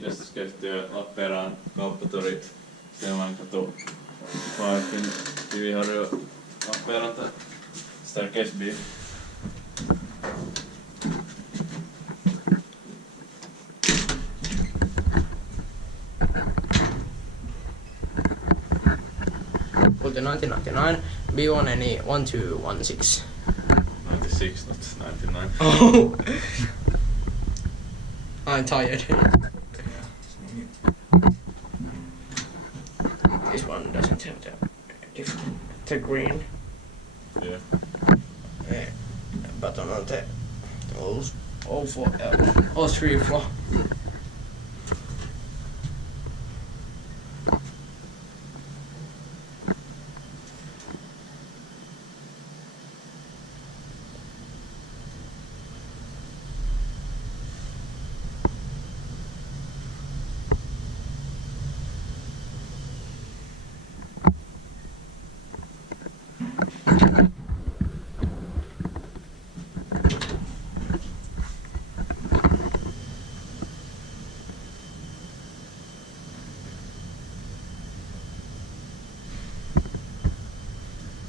Just skettiä Lappeenrannan kauppatori, Snelmanninkatu, 5 in Kiviharju, Lappeenranta, staircase B. Put the 1999, B1 any 1216. 96, not 99. Oh! I'm tired. This one doesn't have the green button on the all three floor.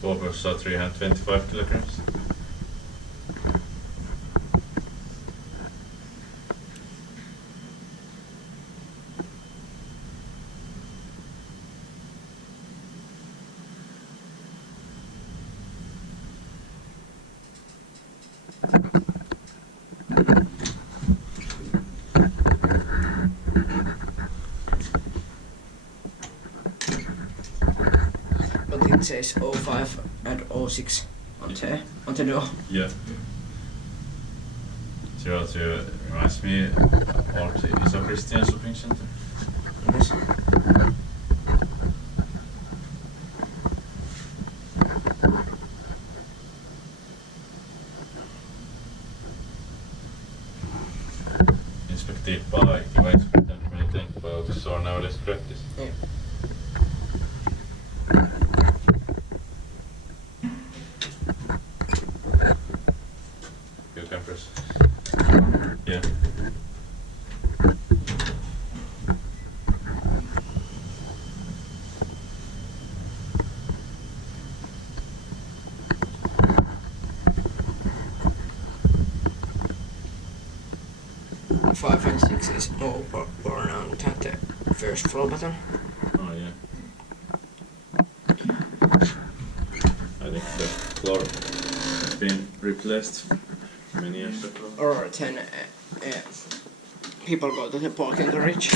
Four so 325 kilograms. But it says 05 and 06 on the door. Yeah. 02 reminds me of the Iso Christian shopping center. Yes. Inspected by Kiwa Inspecta and maintained by Otis or nowadays practice. Yeah. You can press. Yeah. Five and 6 is over or around at the first floor button. Oh yeah. I think the floor has been replaced many years ago. Or 10 people go to the parking garage.